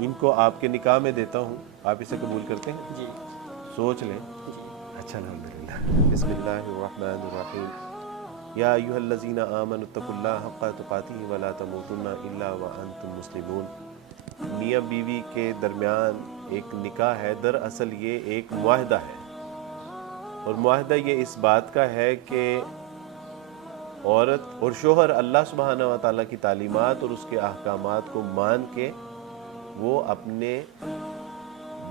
ان کو آپ کے نکاح میں دیتا ہوں، آپ اسے قبول کرتے ہیں؟ جی سوچ لیں۔ اچھا، الحمدللہ۔ بسم اللہ الرحمن الرحیم۔ یا ایھا الذین آمنوا اتقوا اللہ حق تقاتہ ولا تموتن الا وانتم مسلمون۔ میاں بیوی کے درمیان ایک نکاح ہے، دراصل یہ ایک معاہدہ ہے، اور معاہدہ یہ اس بات کا ہے کہ عورت اور شوہر اللہ سبحانہ و تعالیٰ کی تعلیمات اور اس کے احکامات کو مان کے وہ اپنے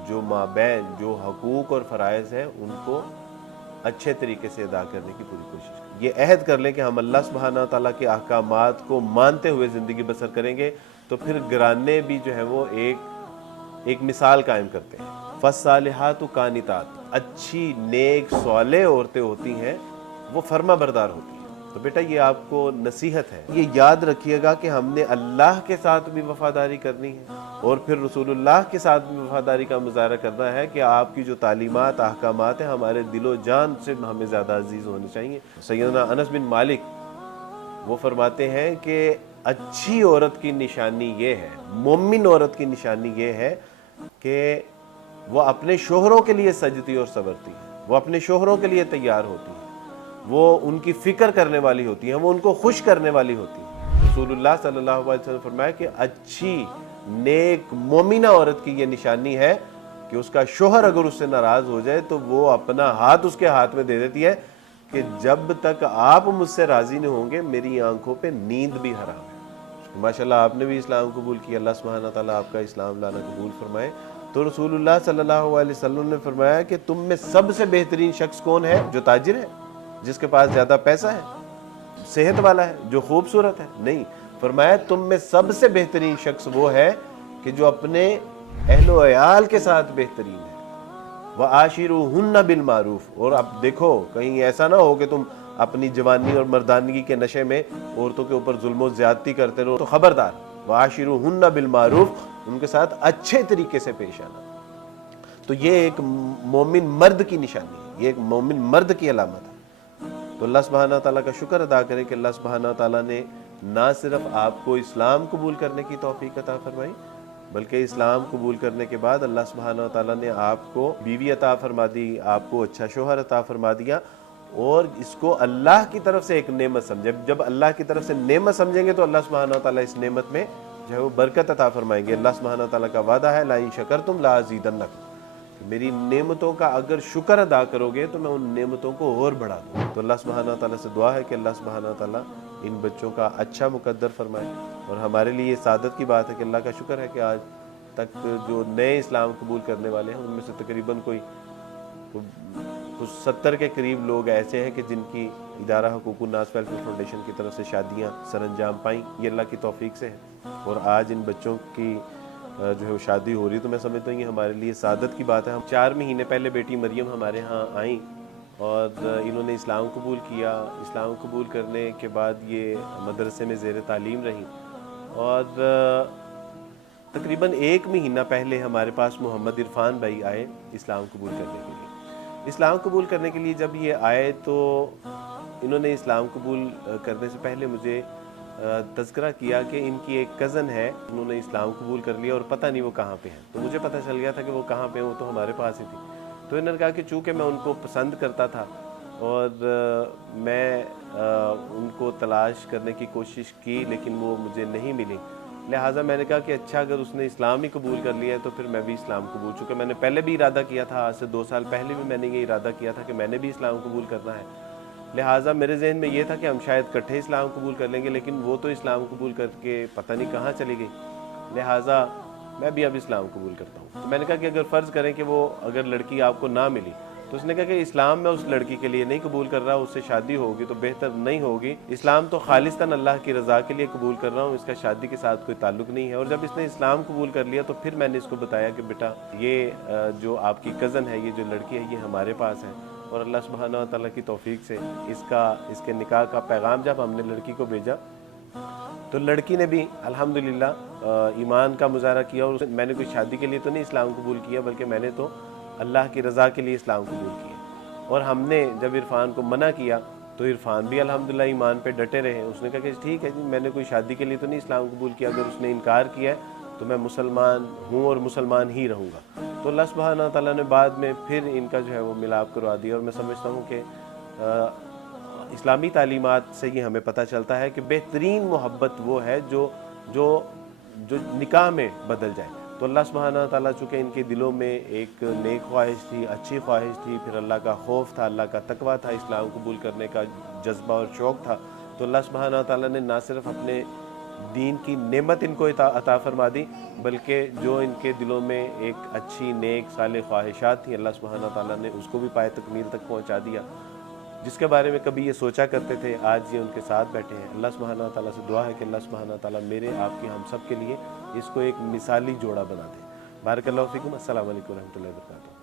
جو مابین جو حقوق اور فرائض ہیں ان کو اچھے طریقے سے ادا کرنے کی پوری کوشش کریں۔ یہ عہد کر لیں کہ ہم اللہ سبحانہ و تعالیٰ کے احکامات کو مانتے ہوئے زندگی بسر کریں گے، تو پھر گھرانے بھی جو ہے وہ ایک مثال قائم کرتے ہیں۔ فالصالحات قانتات، اچھی نیک صالح عورتیں ہوتی ہیں، وہ فرما بردار ہوتی ہیں۔ تو بیٹا یہ آپ کو نصیحت ہے، یہ یاد رکھیے گا کہ ہم نے اللہ کے ساتھ بھی وفاداری کرنی ہے اور پھر رسول اللہ کے ساتھ بھی وفاداری کا مظاہرہ کرنا ہے کہ آپ کی جو تعلیمات احکامات ہیں ہمارے دل و جان سے ہمیں زیادہ عزیز ہونے چاہیے۔ سیدنا انس بن مالک وہ فرماتے ہیں کہ اچھی عورت کی نشانی یہ ہے، مومن عورت کی نشانی یہ ہے کہ وہ اپنے شوہروں کے لیے سجتی اور صبرتی ہے، وہ اپنے شوہروں کے لیے تیار ہوتی ہے، وہ ان کی فکر کرنے والی ہوتی ہیں، وہ ان کو خوش کرنے والی ہوتی ہیں۔ رسول اللہ صلی اللہ علیہ وسلم فرمایا کہ اچھی نیک مومنہ عورت کی یہ نشانی ہے کہ اس کا شوہر اگر اس سے ناراض ہو جائے تو وہ اپنا ہاتھ اس کے ہاتھ میں دے دیتی ہے کہ جب تک آپ مجھ سے راضی نہیں ہوں گے میری آنکھوں پہ نیند بھی حرام ہے۔ ماشاءاللہ آپ نے بھی اسلام قبول کیا، اللہ سبحانہ تعالیٰ آپ کا اسلام لانا قبول فرمائے۔ تو رسول اللہ صلی اللہ علیہ وسلم نے فرمایا کہ تم میں سب سے بہترین شخص کون ہے؟ جو تاجر ہے، جس کے پاس زیادہ پیسہ ہے، صحت والا ہے، جو خوبصورت ہے؟ نہیں، فرمایا تم میں سب سے بہترین شخص وہ ہے کہ جو اپنے اہل و عیال کے ساتھ بہترین ہے۔ وَعَاشِرُوهُنَّ بِالْمَعْرُوفِ، اور اب دیکھو کہیں ایسا نہ ہو کہ تم اپنی جوانی اور مردانگی کے نشے میں عورتوں کے اوپر ظلم و زیادتی کرتے رہو، تو خبردار، وَعَاشِرُوهُنَّ بِالْمَعْرُوفِ، ان کے ساتھ اچھے طریقے سے پیش آنا۔ تو یہ ایک مومن مرد کی نشانی ہے، یہ ایک مومن مرد کی علامت ہے۔ تو اللہ سبحانہ تعالیٰ کا شکر ادا کریں کہ اللہ سبحانہ تعالیٰ نے نہ صرف آپ کو اسلام قبول کرنے کی توفیق عطا فرمائی، بلکہ اسلام قبول کرنے کے بعد اللہ سبحانہ تعالیٰ نے آپ کو بیوی عطا فرما دی، آپ کو اچھا شوہر عطا فرما دیا، اور اس کو اللہ کی طرف سے ایک نعمت سمجھے۔ جب اللہ کی طرف سے نعمت سمجھیں گے تو اللہ سبحانہ تعالیٰ اس نعمت میں جو ہے وہ برکت عطا فرمائیں گے۔ اللہ سبحانہ تعالیٰ کا وعدہ ہے لَئِن شَكَرْتُمْ لَأَزِيدَنَّكُمْ، میری نعمتوں کا اگر شکر ادا کرو گے تو میں ان نعمتوں کو اور بڑھا دوں۔ تو اللہ سبحانہ تعالیٰ سے دعا ہے کہ اللہ سبحانہ تعالیٰ ان بچوں کا اچھا مقدر فرمائے، اور ہمارے لیے یہ سعادت کی بات ہے کہ اللہ کا شکر ہے کہ آج تک جو نئے اسلام قبول کرنے والے ہیں ان میں سے تقریباً کوئی 70 کے قریب لوگ ایسے ہیں کہ جن کی ادارہ حقوق الناس ویلفیئر فاؤنڈیشن کی طرف سے شادیاں سر انجام پائیں، یہ اللہ کی توفیق سے ہے، اور آج ان بچوں کی جو ہے وہ شادی ہو رہی، تو میں سمجھتا ہوں یہ ہمارے لیے سعادت کی بات ہے۔ ہم 4 مہینے پہلے بیٹی مریم ہمارے ہاں آئیں اور انہوں نے اسلام قبول کیا۔ اسلام قبول کرنے کے بعد یہ مدرسے میں زیر تعلیم رہیں، اور تقریباً 1 مہینہ پہلے ہمارے پاس محمد عرفان بھائی آئے اسلام قبول کرنے کے لیے۔ اسلام قبول کرنے کے لیے جب یہ آئے تو انہوں نے اسلام قبول کرنے سے پہلے مجھے تذکرہ کیا کہ ان کی ایک کزن ہے، انہوں نے اسلام قبول کر لیا اور پتہ نہیں وہ کہاں پہ ہیں۔ تو مجھے پتہ چل گیا تھا کہ وہ کہاں پہ ہیں، وہ تو ہمارے پاس ہی تھی۔ تو انہوں نے کہا کہ چونکہ میں ان کو پسند کرتا تھا اور میں ان کو تلاش کرنے کی کوشش کی لیکن وہ مجھے نہیں ملی، لہٰذا میں نے کہا کہ اچھا اگر اس نے اسلام ہی قبول کر لیا ہے تو پھر میں بھی اسلام قبول، چونکہ میں نے پہلے بھی ارادہ کیا تھا، آج سے 2 سال پہلے بھی میں نے یہ ارادہ کیا تھا کہ میں نے بھی اسلام قبول کرنا ہے، لہٰذا میرے ذہن میں یہ تھا کہ ہم شاید اکٹھے اسلام قبول کر لیں گے، لیکن وہ تو اسلام قبول کر کے پتہ نہیں کہاں چلی گئی، لہٰذا میں بھی اب اسلام قبول کرتا ہوں۔ تو میں نے کہا کہ اگر فرض کریں کہ وہ اگر لڑکی آپ کو نہ ملی، تو اس نے کہا کہ اسلام میں اس لڑکی کے لیے نہیں قبول کر رہا، اس سے شادی ہوگی تو بہتر نہیں ہوگی، اسلام تو خالصتاً اللہ کی رضا کے لیے قبول کر رہا ہوں، اس کا شادی کے ساتھ کوئی تعلق نہیں ہے۔ اور جب اس نے اسلام قبول کر لیا تو پھر میں نے اس کو بتایا کہ بیٹا یہ جو آپ کی کزن ہے، یہ جو لڑکی ہے، یہ ہمارے پاس ہے، اور اللہ سبحانہ وتعالیٰ کی توفیق سے اس کے نکاح کا پیغام جب ہم نے لڑکی کو بھیجا تو لڑکی نے بھی الحمدللہ ایمان کا مظاہرہ کیا، اور میں نے کوئی شادی کے لیے تو نہیں اسلام قبول کیا، بلکہ میں نے تو اللہ کی رضا کے لیے اسلام قبول کیا۔ اور ہم نے جب عرفان کو منع کیا تو عرفان بھی الحمدللہ ایمان پہ ڈٹے رہے، اس نے کہا کہ ٹھیک ہے جی، میں نے کوئی شادی کے لیے تو نہیں اسلام قبول کیا، اگر اس نے انکار کیا ہے تو میں مسلمان ہوں اور مسلمان ہی رہوں گا۔ تو اللہ سبحانہ تعالیٰ نے بعد میں پھر ان کا جو ہے وہ ملاپ کروا دیا، اور میں سمجھتا ہوں کہ اسلامی تعلیمات سے یہ ہمیں پتہ چلتا ہے کہ بہترین محبت وہ ہے جو جو جو نکاح میں بدل جائے۔ تو اللہ سبحانہ تعالیٰ چونکہ ان کے دلوں میں ایک نیک خواہش تھی، اچھی خواہش تھی، پھر اللہ کا خوف تھا، اللہ کا تقویٰ تھا، اسلام قبول کرنے کا جذبہ اور شوق تھا، تو اللہ سبحانہ تعالیٰ نے نہ صرف اپنے دین کی نعمت ان کو عطا فرما دی، بلکہ جو ان کے دلوں میں ایک اچھی نیک صالح خواہشات تھیں، اللہ سبحانہ تعالیٰ نے اس کو بھی پائے تکمیل تک پہنچا دیا۔ جس کے بارے میں کبھی یہ سوچا کرتے تھے، آج یہ ان کے ساتھ بیٹھے ہیں۔ اللہ سبحانہ تعالیٰ سے دعا ہے کہ اللہ سبحانہ تعالیٰ میرے، آپ کے، ہم سب کے لیے اس کو ایک مثالی جوڑا بنا دے۔ بارک اللہ فیکم۔ السلام علیکم ورحمۃ اللہ وبرکاتہ۔